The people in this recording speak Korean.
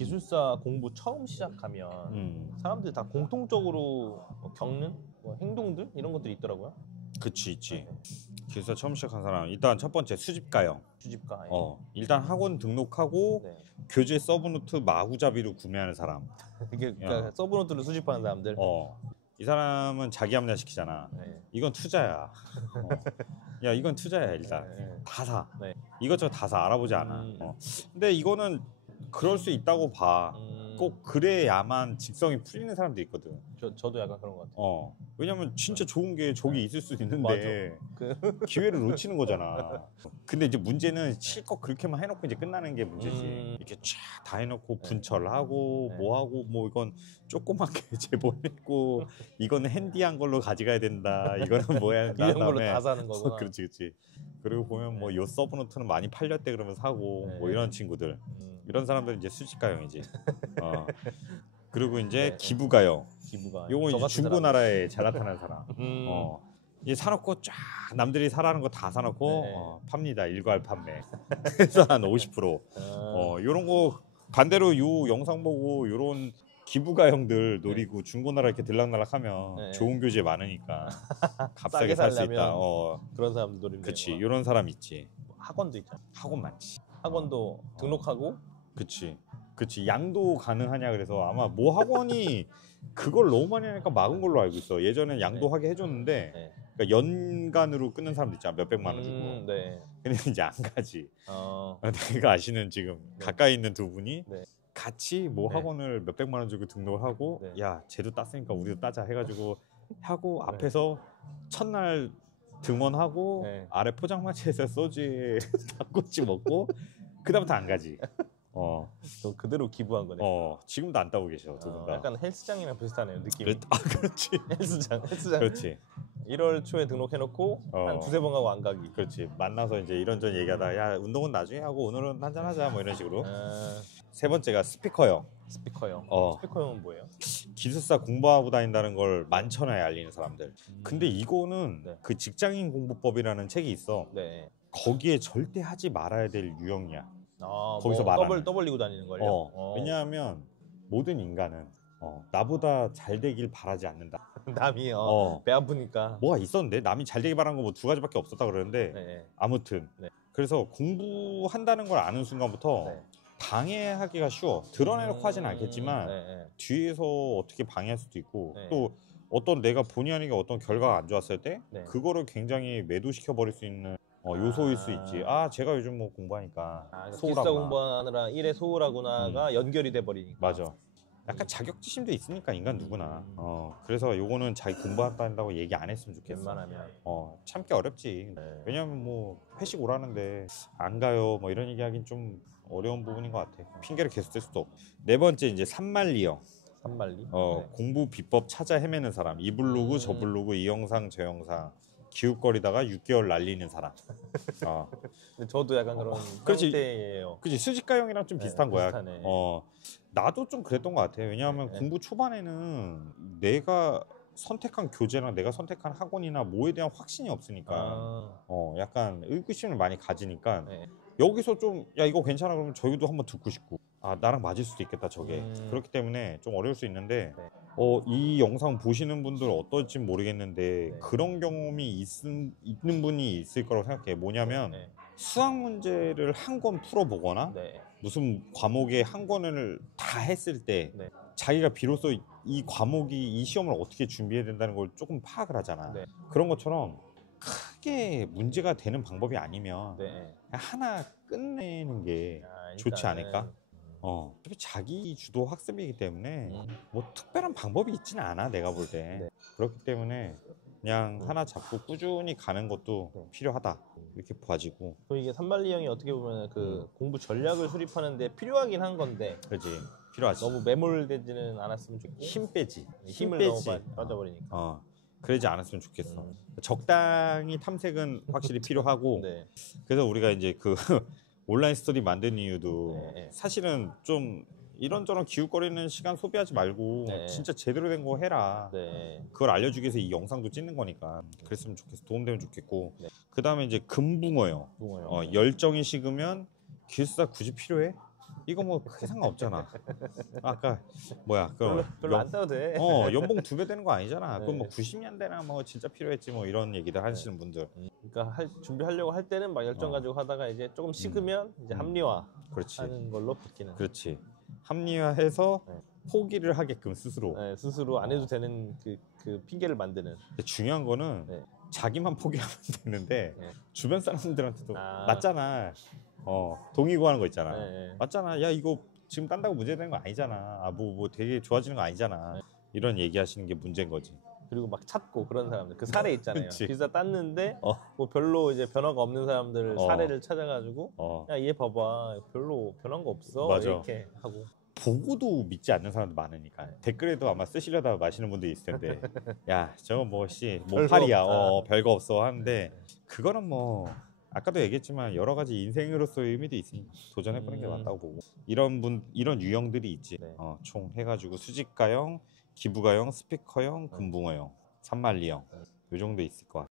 기술사 공부 처음 시작하면 사람들이 다 공통적으로 겪는 행동들 이런 것들이 있더라고요. 그치 있지. 기술사 처음 시작한 사람 일단 첫 번째 수집가형. 수집가. 일단 학원 등록하고 네. 교재 서브노트 마구잡이로 구매하는 사람. 이게 그러니까 서브노트를 수집하는 사람들. 이 사람은 자기 합리화 시키잖아. 네. 이건 투자야. 야 이건 투자야 일단. 네. 다 사. 네. 이것저것 다 사. 알아보지 않아. 근데 이거는 그럴 수 있다고 봐. 꼭 그래야만 직성이 풀리는 사람도 있거든. 저도 약간 그런 것 같아요. 왜냐면 진짜 좋은 게 저기 있을 수 있는데 기회를 놓치는 거잖아. 근데 이제 문제는 실컷 그렇게만 해놓고 이제 끝나는 게 문제지. 이렇게 쫙 다 해놓고 분철하고 뭐하고 뭐 이건 조그맣게 제보냈고 이거는 핸디한 걸로 가져가야 된다. 이거는 뭐야 이런 걸로 다 사는 거구나. 그렇지 그렇지. 그리고 보면 뭐 요 서브노트는 많이 팔렸대 그러면 사고 뭐 이런 친구들. 이런 사람들은 이제 수집가형이지. 그리고 이제 기부가형. 요거 이제 중고나라에 잘 나타나는 사람. 이 사놓고 쫙 남들이 사라는 거 다 사놓고 팝니다. 일괄 판매. 그래서 한 50%. 요런 거 반대로 요 영상 보고 요런 기부가형들 노리고 중고나라 이렇게 들락날락하면 좋은 교재 많으니까 값싸게 살 수 있다. 그런 사람들 노리면. 그치. 요런 사람 있지. 학원도 있잖아. 학원 많지. 학원도 등록하고. 그치. 양도 가능하냐 그래서 아마 모 학원이 그걸 너무 많이 하니까 막은 걸로 알고 있어. 예전엔 양도하게 해줬는데 그러니까 연간으로 끊는 사람도 있잖아. 몇백만 원 주고. 근데 이제 안 가지. 내가 아시는 지금 가까이 있는 두 분이 같이 모 학원을 몇백만 원 주고 등록을 하고 야 쟤도 땄으니까 우리도 따자 해가지고 하고 앞에서 첫날 등원하고 아래 포장마차에서 소주에 닭꼬치 먹고 그다음부터 안 가지. 또 그대로 기부한 거네. 지금도 안 따고 계셔 두 분 다. 약간 헬스장이랑 비슷하네요 느낌이. 그렇지. 헬스장. 그렇지. 1월 초에 등록해놓고 한 두세 번 가고 안 가기. 그렇지. 만나서 이제 이런저런 얘기하다 야 운동은 나중에 하고 오늘은 한잔 하자 뭐 이런 식으로. 세 번째가 스피커형. 스피커형은 뭐예요? 기술사 공부하고 다닌다는 걸 만천하에 알리는 사람들. 근데 이거는 그 직장인 공부법이라는 책이 있어. 거기에 절대 하지 말아야 될 유형이야. 거기서 말하는 떠벌리고 다니는 거예요? 왜냐하면 모든 인간은 나보다 잘 되길 바라지 않는다. 남이 배 아프니까 뭐가 있었는데 남이 잘 되길 바라는 거 뭐 두 가지밖에 없었다 그러는데 아무튼 그래서 공부한다는 걸 아는 순간부터 방해하기가 쉬워. 드러내놓고 하진 않겠지만 뒤에서 어떻게 방해할 수도 있고 또 어떤 내가 본의 아니게 어떤 결과가 안 좋았을 때 그거를 굉장히 매도시켜 버릴 수 있는 요소일 수 있지. 제가 요즘 뭐 공부하니까 기술사 공부하느라 일에 소홀하구나가 연결이 돼 버리니까. 맞아. 약간 자격지심도 있으니까 인간 누구나. 그래서 요거는 자기 공부한다고 얘기 안 했으면 좋겠어. 웬만하면. 참기 어렵지. 왜냐면 뭐 회식 오라는데 안 가요. 뭐 이런 얘기하긴 좀 어려운 부분인 것 같아. 핑계를 계속 댈 수도 없고. 네 번째 이제 산만리형. 공부 비법 찾아 헤매는 사람. 이 블로그 저 블로그 이 영상 저 영상. 기웃거리다가 6개월 날리는 사람. 근데 저도 약간 그런 상태예요. 그렇지. 수집가형이랑 좀 비슷한 거야. 비슷하네. 나도 좀 그랬던 것 같아. 왜냐하면 공부 초반에는 내가 선택한 교재랑 내가 선택한 학원이나 뭐에 대한 확신이 없으니까 약간 의구심을 많이 가지니까 여기서 좀 야 이거 괜찮아 그러면 저희도 한번 듣고 싶고 나랑 맞을 수도 있겠다 저게. 그렇기 때문에 좀 어려울 수 있는데 이 영상 보시는 분들 어떨지 모르겠는데 그런 경험이 있는 분이 있을 거라고 생각해. 뭐냐면 수학 문제를 한 권 풀어보거나 무슨 과목의 한 권을 다 했을 때 자기가 비로소 이 과목이 이 시험을 어떻게 준비해야 된다는 걸 조금 파악을 하잖아. 그런 것처럼 크게 문제가 되는 방법이 아니면 하나 끝내는 게 좋지 않을까? 자기 주도 학습이기 때문에 뭐 특별한 방법이 있지는 않아 내가 볼 때. 그렇기 때문에 그냥 하나 잡고 꾸준히 가는 것도 필요하다 이렇게 봐지고. 또 이게 산만리형이 어떻게 보면 그 공부 전략을 수립하는데 필요하긴 한 건데. 그렇지. 필요하지. 너무 매몰되지는 않았으면 좋겠고. 힘 빼지. 힘을 너무 빠져버리니까. 그러지 않았으면 좋겠어. 적당히 탐색은 확실히 필요하고. 그래서 우리가 이제 그 온라인 스터디 만든 이유도 사실은 좀 이런저런 기웃거리는 시간 소비하지 말고 진짜 제대로 된 거 해라. 그걸 알려주기 위해서 이 영상도 찍는 거니까 그랬으면 좋겠어. 도움되면 좋겠고. 그 다음에 이제 금붕어요. 열정이 식으면 기술사 굳이 필요해? 이거 뭐 크게 상관없잖아. 아까 뭐야 별로 안 따도 돼. 연봉 2배 되는 거 아니잖아. 네. 그럼 뭐 90년대나 뭐 진짜 필요했지 뭐 이런 얘기들 하시는 분들. 그러니까 준비하려고 할 때는 막 열정 가지고 하다가 이제 조금 식으면 이제 합리화하는 그렇지. 걸로 바뀌는. 그렇지. 합리화해서 네. 포기를 하게끔 스스로. 네, 스스로 안 해도 되는 그 핑계를 만드는. 근데 중요한 거는 네. 자기만 포기하면 되는데 네. 주변 사람들한테도 아. 맞잖아. 동의 구하는 거 있잖아. 네. 맞잖아. 야 이거 지금 딴다고 문제되는 거 아니잖아. 뭐 되게 좋아지는 거 아니잖아. 네. 이런 얘기하시는 게 문제인 거지. 그리고 막 찾고 그런 사람들 그 사례 있잖아요. 그치. 비자 땄는데 어. 뭐 별로 이제 변화가 없는 사람들 어. 사례를 찾아가지고 야 얘 봐봐 별로 변한 거 없어 맞아. 이렇게 하고. 보고도 믿지 않는 사람도 많으니까 댓글에도 아마 쓰시려다 마시는 분도 있을 텐데 야 저거 뭐씨 모팔이야 별거 없어 하는데 그거는 뭐 아까도 얘기했지만 여러 가지 인생으로서의 의미도 있으니 도전해보는 게 맞다고 보고 이런 유형들이 있지. 네. 총 해가지고 수직가형, 기부가형, 스피커형, 금붕어형, 산만리형 요 정도 있을 것 같아.